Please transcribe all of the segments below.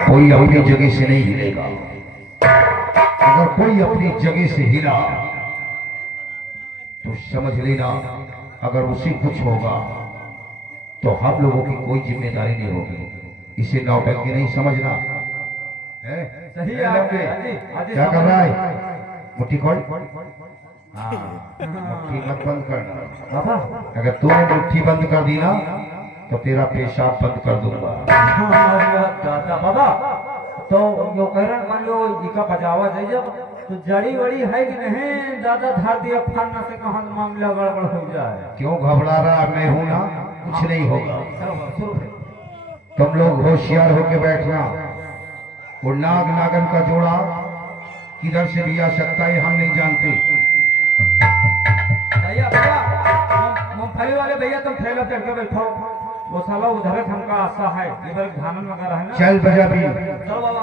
कोई अपनी जगह से नहीं हिलेगा। अगर कोई अपनी जगह से हिला तो समझ लेना, अगर उसे कुछ होगा तो हम लोगों की कोई जिम्मेदारी नहीं होगी। इसे नौटंकी नहीं समझना है। सही है क्या कर रहा है? मुट्ठी खोल। हाँ, मुट्ठी मत बंद करना बाबा। अगर तूने मुट्ठी बंद कर दी ना तो तेरा पेशाब बंद कर दूंगा। दादा बाबा तो यो कह रहा मान लो इसका बचावा दे जब तो जड़ी वड़ी है कि नहीं दादा धार दिया फाड़ना से कहाँ मामला गड़बड़ हो जाए। क्यों घबरा रहा? मैं हूं ना, कुछ नहीं होगा। तुम लोग होशियार होके बैठना। वो नाग नागन का जोड़ा किधर से भी आ सकता है हम नहीं जानते। भैया भैया मूंगफली वाले भैया तुम ठेला चढ़ के बैठो, वो साला उधर हमका आशा है इधर धानन वगैरह है ना। चल बजा भी। चलो बाबा।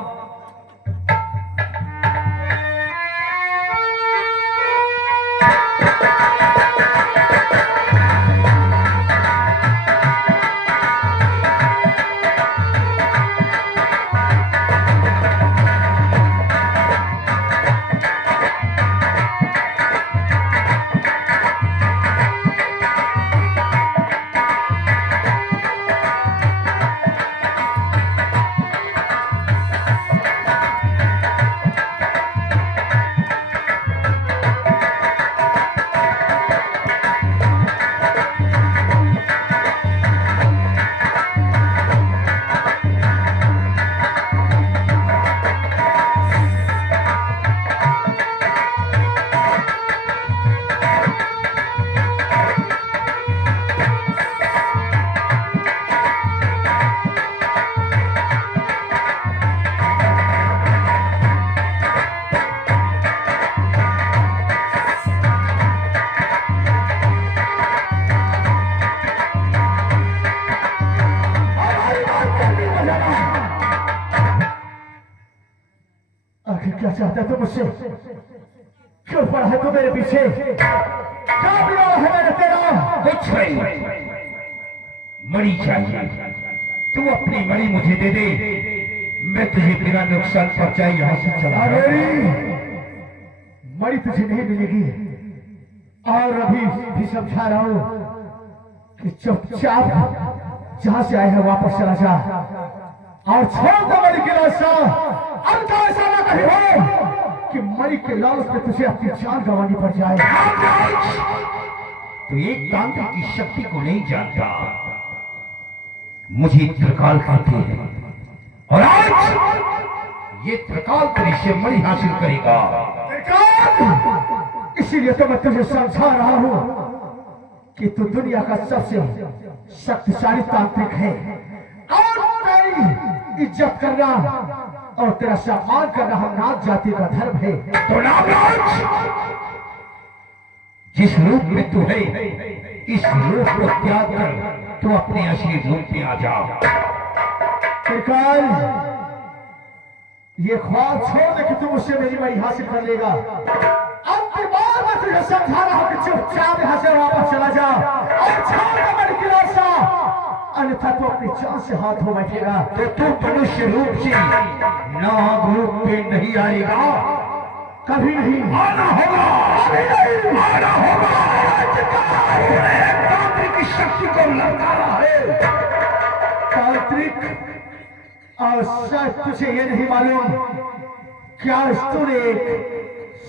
क्या चाहता है तू मुझसे? क्यों पड़ा है तू मेरे पीछे? क्या विरोध है मेरा तेरा? कुछ नहीं, मणि चाहिए। तू अपनी मणि मुझे दे दे, मैं तुझे बिना नुकसान पहुंचाए यहाँ से चला मणि तुझे नहीं मिलेगी। और अभी भी समझा रहा हूं कि चुपचाप जहां से आए हैं वापस चला जा और छोड़ दो मणि की लाशा। अंत ऐसा न कहीं हो कि मणि के लालच में तुझे अपनी जान गंवानी पड़ जाए। तो एक तांत्रिक की शक्ति को नहीं जानता। मुझे त्रिकाल कहते हैं और आज ये त्रिकाल तेरे से मणि हासिल करेगा। इसीलिए तो मैं तुझे समझा रहा हूं कि तू दुनिया का सबसे शक्तिशाली तांत्रिक है और तेरी इज्जत करना और तेरा सम्मान करना हम नाग जाति का धर्म है। तो नागराज, जिस रूप में तू है इस रूप को त्याग कर तू अपने असली रूप में आ जा। त्रिकाल, ये ख्वाब छोड़ दे कि तू मुझसे मेरी मणि हासिल कर लेगा। अब की बार मैं तुझे समझा रहा हूं कि चुपचाप यहां से वापस चला जा और छोड़ दे मणि की लाशा, अन्यथा तू अपनी जान से हाथ धो बैठेगा। तो तू मनुष्य रूप से नाग रूप में नहीं आएगा। कभी नहीं आना होगा, आना होगा। तांत्रिक की शक्ति को ललकारा है। तांत्रिक, और शायद तुझे ये नहीं मालूम क्या तूने एक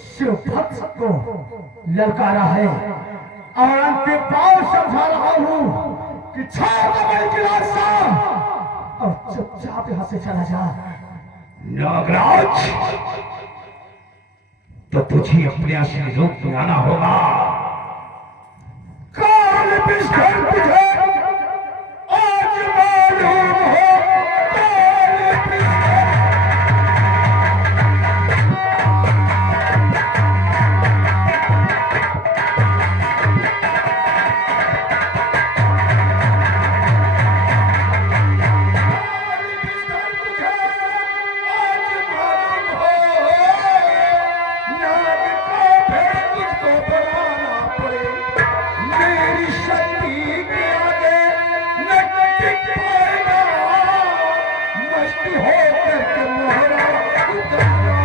शिव भक्त को ललकारा है और अंतिम बार समझा रहा हूं कि छोड़ दे मणि की लाशा और चुपचाप यहां से चला जा। नागराज, तो तुझे अपने असली रूप में आना होगा। काल विस्फोट तुझे आज मालूम हो। मेरी शक्ति के करके मोहरा उतरना।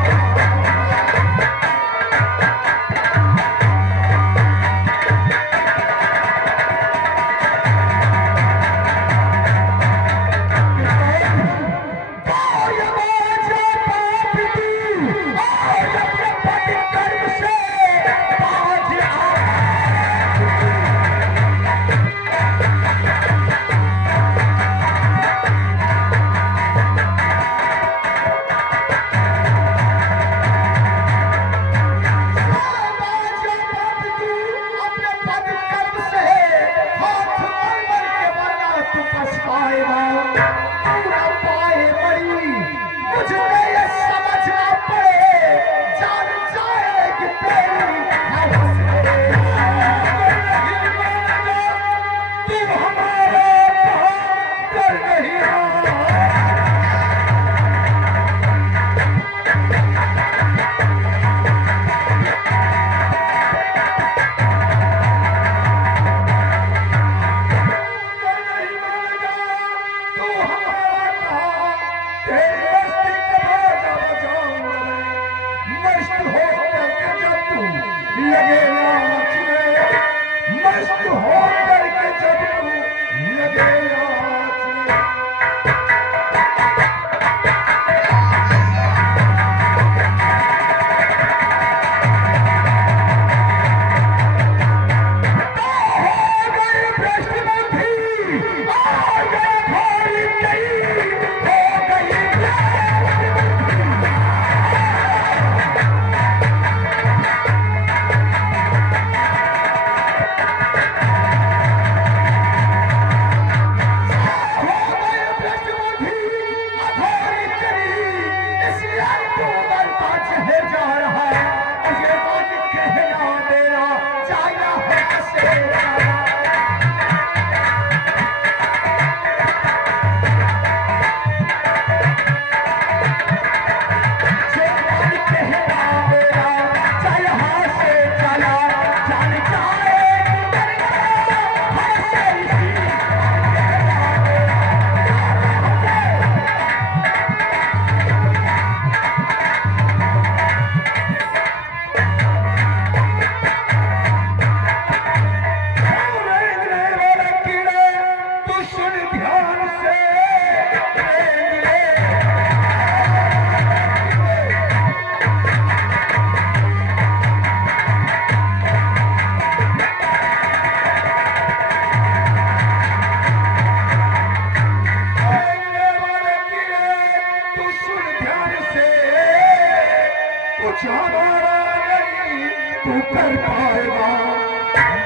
तू कर पाएगा,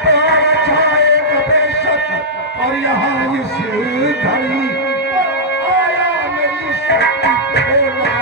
पारा जाएगा बेशक, और यहाँ इस घड़ी पर आया मेरी शक्ति बोला।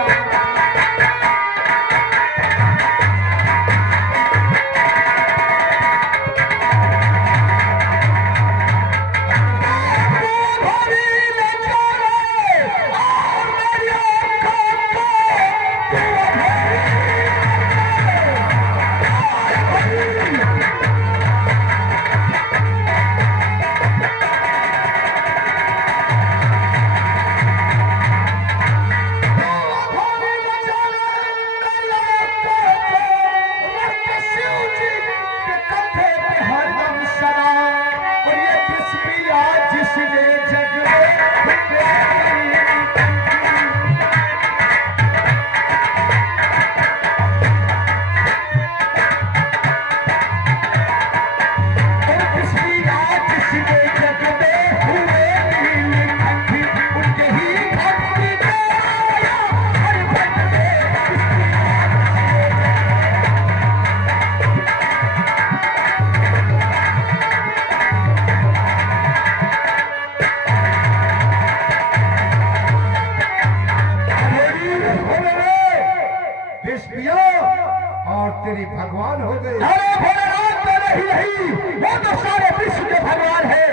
और तेरी भगवान हो गई। अरे भोलेनाथ तो नहीं, वो तो सारे विश्व के भगवान है।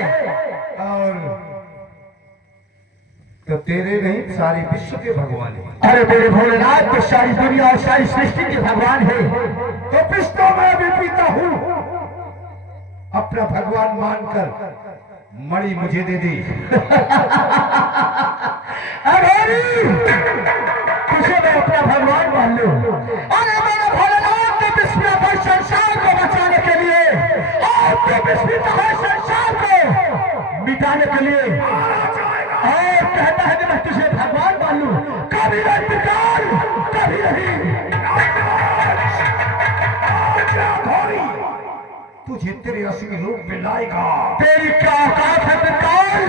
और तो तेरे नहीं, सारे विश्व के भगवान है। अरे मेरे भोलेनाथ तो सारी दुनिया और सारी सृष्टि के भगवान है। तो पिछतो मैं भी पीता हूँ, अपना भगवान मानकर मणि मुझे दे दे। अरे तुझे मैं अपना भगवान मान लूं। अरे मेरे भोलेनाथ ने विष्णु पर संसार को बचाने के लिए और तो विष्णु है संसार को मिटाने के लिए और कहता है कि मैं तुझे भगवान मान लूं। कभी नहीं पिकार, कभी नहीं। तुझे तेरे असली रूप में लाएगा। तेरी क्या औकात है पिकार,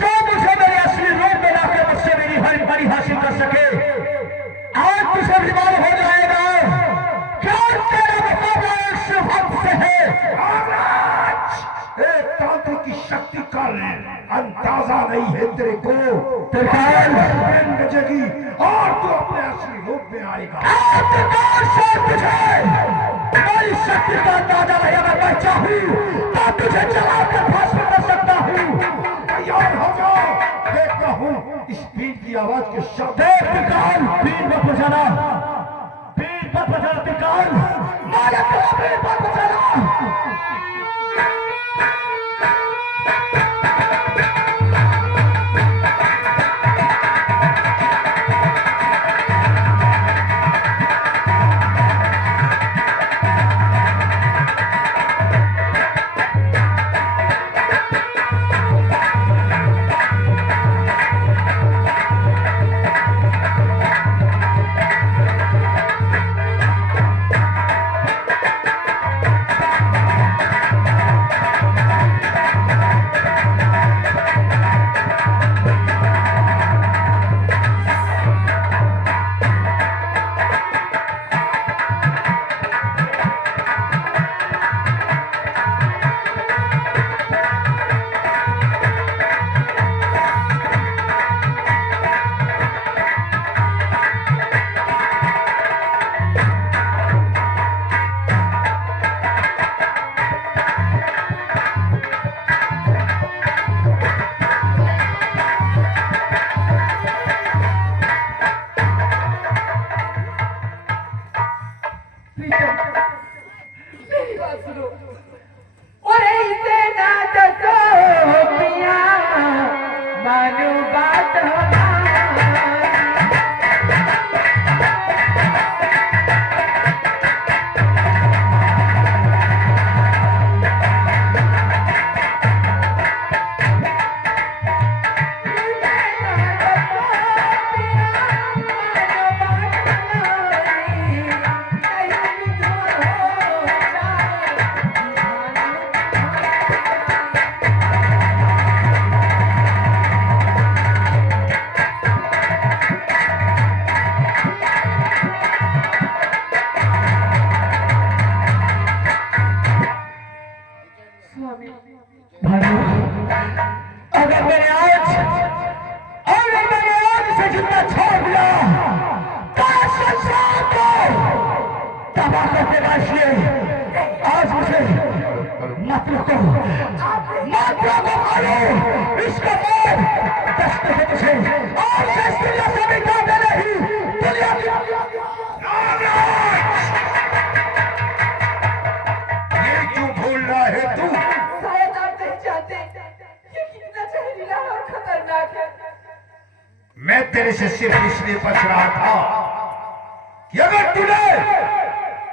जो मुझे मेरे असली रूप में लाकर मुझसे मेरी हरी बड़ी हासिल कर सके। आज तुझे भी मालूम हो जाएगा क्या तेरा मुकाबला एक शिवभक्त से है। एक तांत्रिक की शक्ति का अंदाजा नहीं है तेरे को। बजेगी और तू अपने असली रूप में आएगा। मेरी शक्ति का अंदाजा नहीं, अगर मैं चाहूं तो तुझे चलाकर भस्म कर सकता हूं। तैयार हो जाओ, देखता हूं इस बीट की आवाज के शब्द। देख पिकार, बीट मत बजाना, बीट मत बजाना पिकार, मारे तेरा बीट मत बजाना। मैं तेरे से सिर्फ इसलिए बच रहा था कि अगर तूने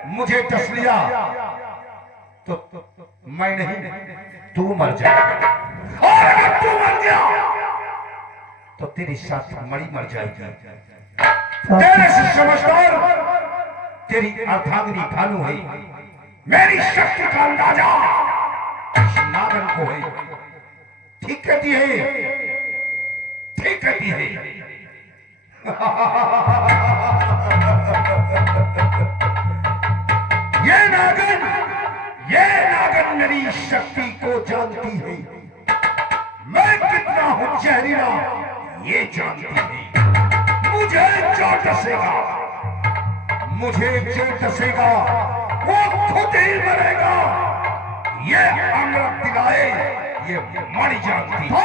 मुझे डस लिया तो मैं नहीं, तू मर जाएगा। और अगर तू मर गया तो तेरे साथ मणि मर जाएगी। तेरे से समझदार तेरी अर्धांगिनी भानु है। मेरी शक्ति का अंदाजा इस नागन को है। ठीक कहती है, ठीक कहती है। ये नागन मेरी शक्ति को जानती है। मैं कितना हूं जहरीला ये जानती है। मुझे जो डसेगा, वो खुद ही मरेगा। ये अमृत दिलाए ये मणि जानती है।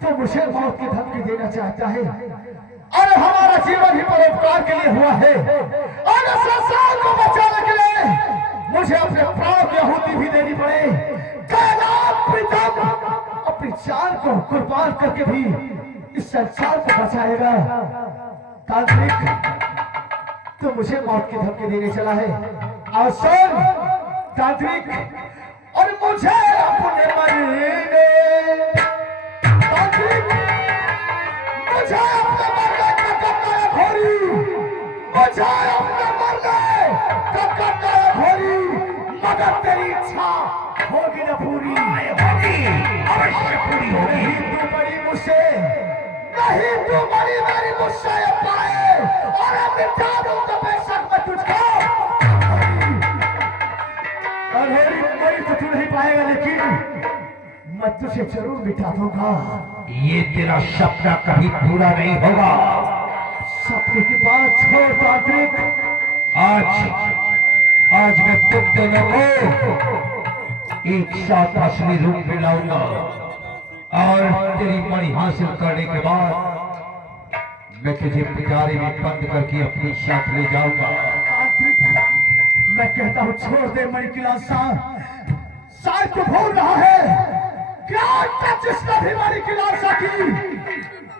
तो मुझे मौत की धमकी देना चाहता है। अरे हमारा जीवन ही परोपकार के लिए हुआ है। अगर संसार को बचाने के लिए मुझे अपने प्राणों की आहुति भी देनी पड़े कायनात प्रीतम अपनी जान को कुर्बान करके भी इस संसार को बचाएगा। तांत्रिक तो मुझे मौत की धमकी देने चला है। और सुन तांत्रिक, और मुझे अपने मरने, तांत्रिक मुझे अपने मरने का कटकारा घोरी, मुझे अपने मरने का कटकारा घोरी, मगर तेरी इच्छा होगी न पूरी? होगी, अवश्य पूरी होगी। नहीं तू बड़ी मुझसे, नहीं तू बड़ी मेरी मुझसे पाए, और अब मिटा दूं तो बेशक मैं तुझको। और मेरी तो तू नहीं पाएगा, लेकिन मैं तुझे जरूर मिटा दूंगा। ये तेरा सपना कभी पूरा नहीं होगा। सपने की बात छोड़ तांत्रिक, आज मैं तुम दोनों को एक साथ असली रूप में लाऊंगा, और तेरी मणि हासिल करने के बाद मैं तुझे पिटारे में बंद करके अपने साथ ले जाऊंगा। तांत्रिक मैं कहता हूँ छोड़ दे मणि की लालसा। शायद तू भूल रहा है क्या आज तक जिसने भी मणि की लालसा की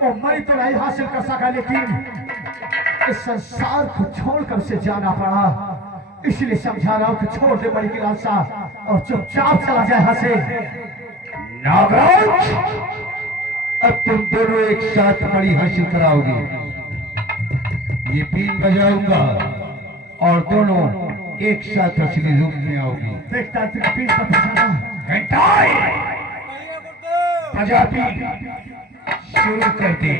वो मणि तो नहीं हासिल कर सका, लेकिन इस संसार को छोड़कर उसे जाना पड़ा। इसलिए समझा रहा हूं कि छोड़ दे मणि की लालसा और चुपचाप चला जाए यहाँ से। नागराज, अब तुम दोनों एक साथ मणि हासिल कराओगे। ये बीन बजाऊंगा और दोनों एक साथ असली रूप में आओगे। देखता है बीच पर बजाना। प्रजाति शुरू कर दे।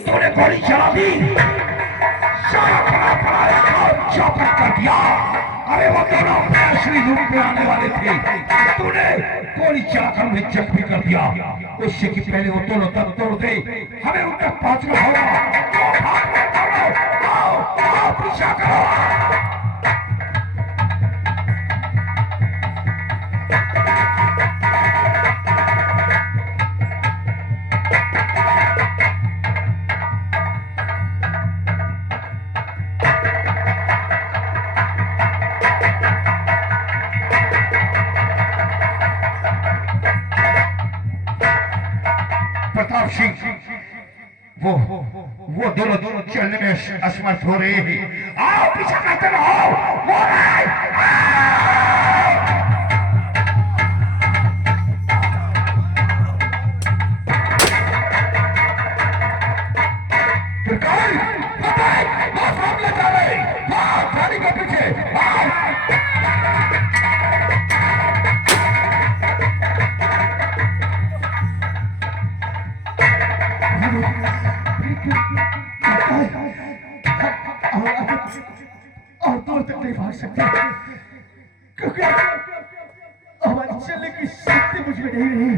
तूने गोली चला दी, चौपट कर दिया। अरे वो दोनों असली रूप में आने वाले थे, तूने गोली चलाकर उन्हें जख्मी कर दिया। उससे कि पहले वो दोनों दम तोड़ दे, हमें उन तक पहुंचना होगा। आओ पीछा करो। प्रताप सिंह वो दोनों चलने में असमर्थ हो रहे हैं। आओ पीछा करते रहो। गाड़ी के पीछे और दूर तक नहीं भाग सकते, क्योंकि शक्ति मुझ में नहीं रही।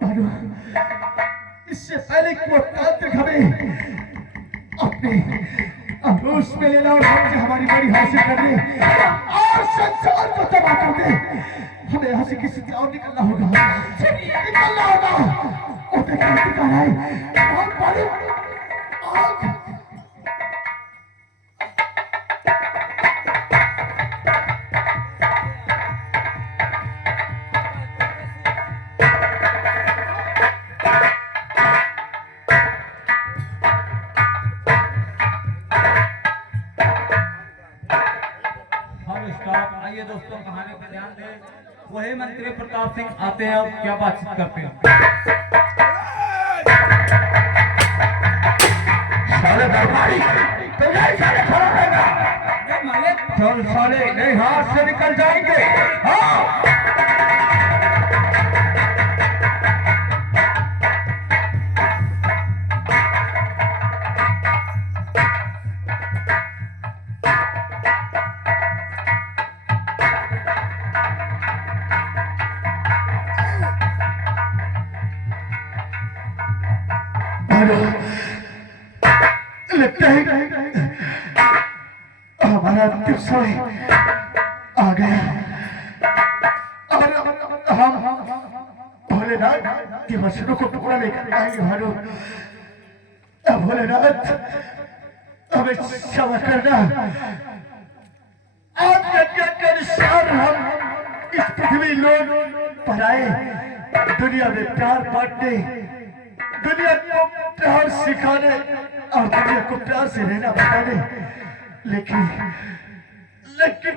भानु, इससे पहले कि वो तांत्रिक हमें अपने आगोश में लेना और हमसे हमारी बड़ी हासिल कर ले और संसार को तबाह कर दे, हमें यहाँ से किसी तरह निकलना होगा, निकलना होगा। वो देखिए निकल रहा है बहुत बड़ी आग। आइए दोस्तों, कहानी पर ध्यान दें। वही मंत्री प्रताप सिंह आते हैं और क्या बातचीत करते हैं। साले दरबारी, तो नहीं साले खड़ा रहेगा। चल साले, नहीं हाथ से निकल जाएंगे। हाँ लगता है हमारा अंतिम समय आ गया और हम भोलेनाथ के वचनों को पूरा लेकर आएंगे। भानु, भोलेनाथ हमें क्षमा करना। आप यज्ञ के अनुसार हम इस पृथ्वी लोग पर आए, दुनिया में प्यार बांटने, दुनिया को प्यार सिखाने और दुनिया को प्यार से रहना बताने। लेकिन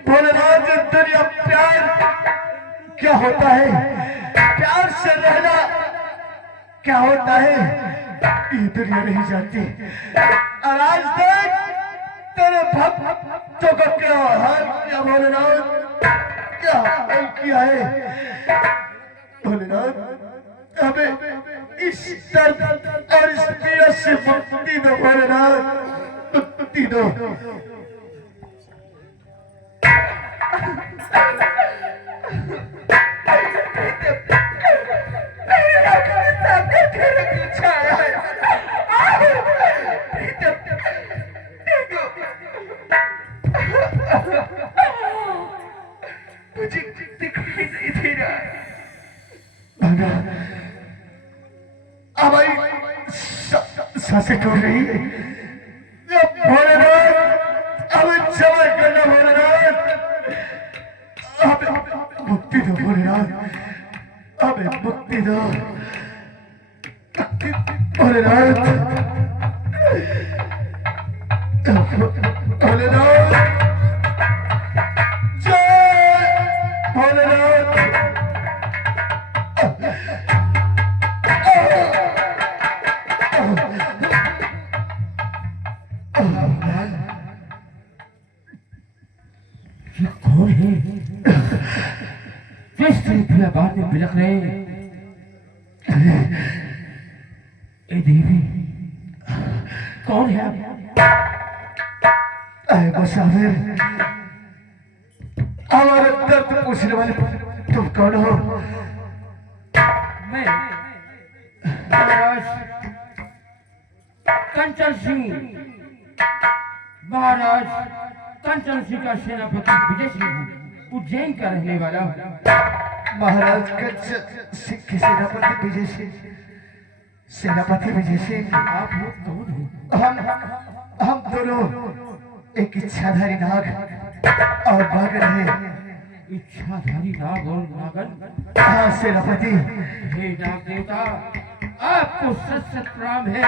भोलेनाथ, दुनिया प्यार क्या होता है, प्यार से रहना क्या होता है, ये दुनिया नहीं जानती। और आज देख तेरे भक्तों का क्या हाल किया भोलेनाथ, क्या हाल किया है। भोलेनाथ, हमें इस दर्द और इस पीड़ा से मुक्ति दो भोलेनाथ, मुक्ति दो। मुझे दिखाई नहीं दे रहा। हमारी सांसें टूट रही है। भोलेनाथ, हमें क्षमा करना भोलेनाथ, हमें मुक्ति दो भोलेनाथ, हमें मुक्ति दो भोलेनाथ, भोलेनाथ, जय भोलेनाथ। कौन है? किस तरह बात में बिलख रहे हैं? ए देवी, कौन है आप? मुसाफिर, हमारे दर्द पूछने वाले तुम कौन हो? मैं महाराज कंचन सिंह, महाराज कंचन सिंह का सेनापति विजय सिंह हूँ, उज्जैन का रहने वाला हूँ। महाराज कंचन सिंह के सेनापति विजय सिंह, सेनापति विजय सिंह, आप लोग कौन हैं? हम दोनों एक इच्छाधारी नाग और नागन है। इच्छाधारी नाग और नागन? हाँ सेनापति। हे नाग देवता, आपको सत सत प्रणाम है।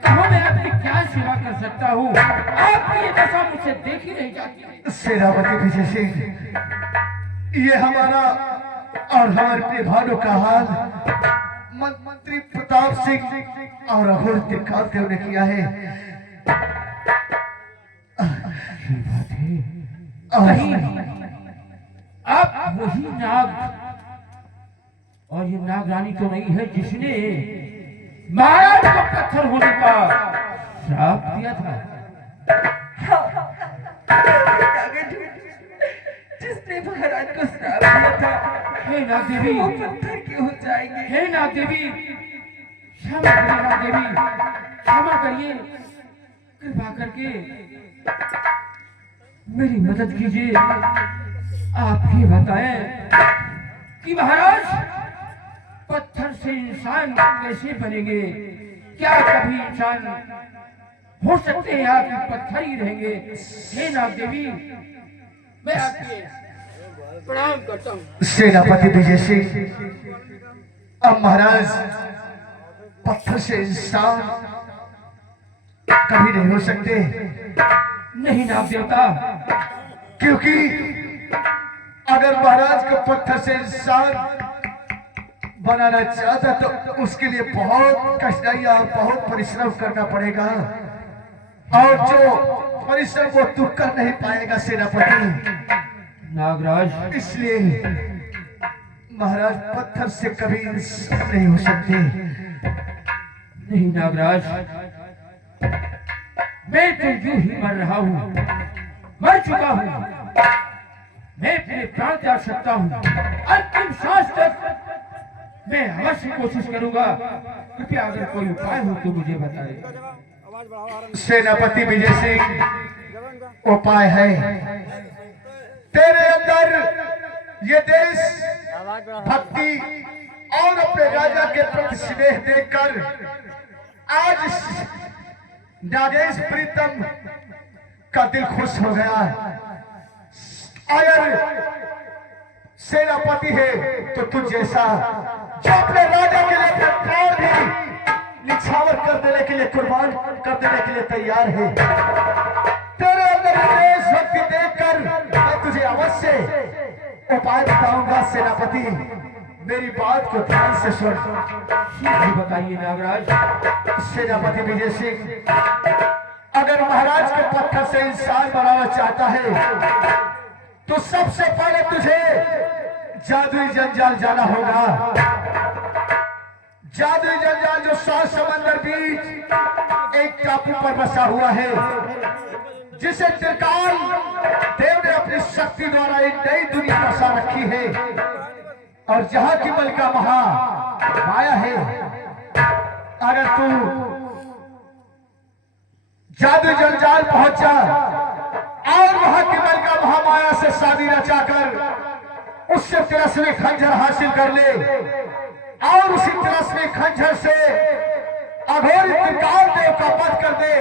कहो मैं आपकी क्या सेवा कर सकता हूँ? आपकी ये दशा मुझसे देखी नहीं जाती। सेनापति विजय सिंह, ये हमारा और हमारे प्रिय भानु का हाल मंत्री प्रताप सिंह और अघोर त्रिकाल देव ने किया है। आप वही नाग, और ये नाग रानी तो नहीं है जिसने महाराज को पत्थर होने का श्राप दिया था? जिसने महाराज को श्राप दिया था हे नाग देवी, वो पत्थर क्यों हो जाएंगे? हे नाग देवी, क्षमा करिए नाग देवी, क्षमा करिए, कृपा करके मेरी मदद कीजिए। आप ये बताएं कि महाराज पत्थर से इंसान कैसे बनेंगे? क्या कभी इंसान हो सकते हैं या फिर पत्थर ही रहेंगे? हे नाग देवी, मैं आपके प्रणाम करता हूँ। सेनापति विजय सिंह, अब महाराज पत्थर से इंसान कभी नहीं हो सकते, नहीं नाग देवता, क्योंकि अगर महाराज को पत्थर से इंसान बनाना चाहता तो उसके लिए बहुत कठिनाई और बहुत परिश्रम करना पड़ेगा, और जो परिश्रम वो तू कर नहीं पाएगा सेनापति। नागराज, इसलिए महाराज पत्थर से कभी इंसान नहीं हो सकते। नहीं नागराज, मैं तो यूं ही मर रहा हूँ, मर चुका हूँ। मैं अपने प्राण त्याग सकता हूँ, अंतिम सांस तक मैं अवश्य कोशिश करूंगा। कृपया अगर कोई उपाय हो तो मुझे बताएं। सेनापति विजय सिंह, उपाय है। तेरे अंदर ये देश भक्ति और अपने राजा के प्रति स्नेह देखकर आज नागेश प्रीतम का दिल खुश हो गया। अगर सेनापति है तो तू जैसा जो अपने राजा के लिए अपने प्राण भी निछावर कर देने के लिए, कुर्बान कर देने के लिए तैयार है, तेरे अंदर देशभक्ति देखकर मैं तुझे अवश्य उपाय बताऊंगा। सेनापति, मेरी बात को ध्यान से सुन। जी बताइए नागराज। सेनापति विजय सिंह, अगर महाराज को पत्थर से इंसान बनाना चाहता है तो सबसे पहले तुझे जादुई जंजाल जाना होगा। जादुई जंजाल जो 7 समंदर बीच एक टापू पर बसा हुआ है, जिसे त्रिकाल देव ने अपनी शक्ति द्वारा एक नई दुनिया बसा रखी है, और जहां की मलिका महा माया है। अगर तू जादू जंजाल पहुंचा और वहां की मलिका महामाया से शादी रचाकर उससे तिरस्वी खंजर हासिल कर ले, और उसी तिरस्वी खंजर से अघोरी त्रिकाल देव का वध कर दे,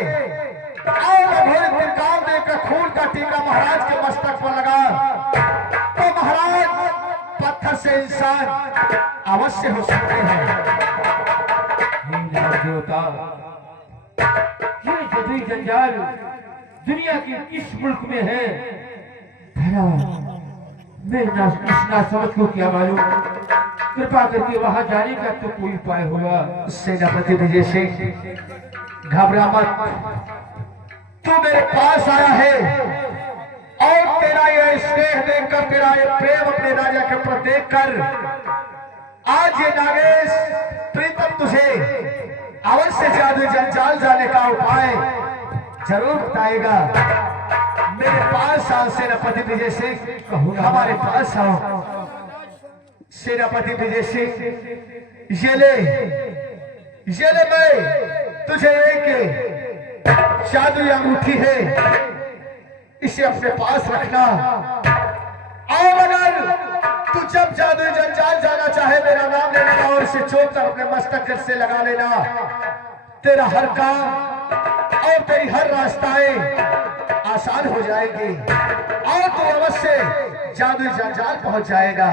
और अघोरी त्रिकाल देव का खून का टीका महाराज के मस्तक पर लगा, तो महाराज पत्थर से इंसान अवश्य हो सकते हैं। हे नाग देवता, ये जादुई जंजाल दुनिया के किस मुल्क में है? भला मैं ना समझ को क्या मालूम। कृपा करके वहां जाने का तो कोई उपाय होगा। सेनापति विजय सिंह, घबरा मत, तू मेरे पास आया है और तेरा ये स्नेह देखकर, तेरा ये प्रेम अपने राजा के प्रति देखकर, आज ये नागेश प्रीतम तुझे अवश्य जादू जंजाल जाने का उपाय जरूर बताएगा। मेरे पास आओ सेनापति विजय सिंह, हमारे पास आओ। सेनापति विजय सिंह, ये ले मैं तुझे एक जादुई अंगूठी है, इसे अपने पास रखना, और अगर तू जब जादुई जंजाल जाना चाहे मेरा नाम ले लेना और इसे चोट कर अपने मस्तक से लगा लेना। तेरा हर काम और तेरी हर रास्ताएं आसान हो जाएगी और तू अवश्य जादुई जंजाल पहुंच जाएगा।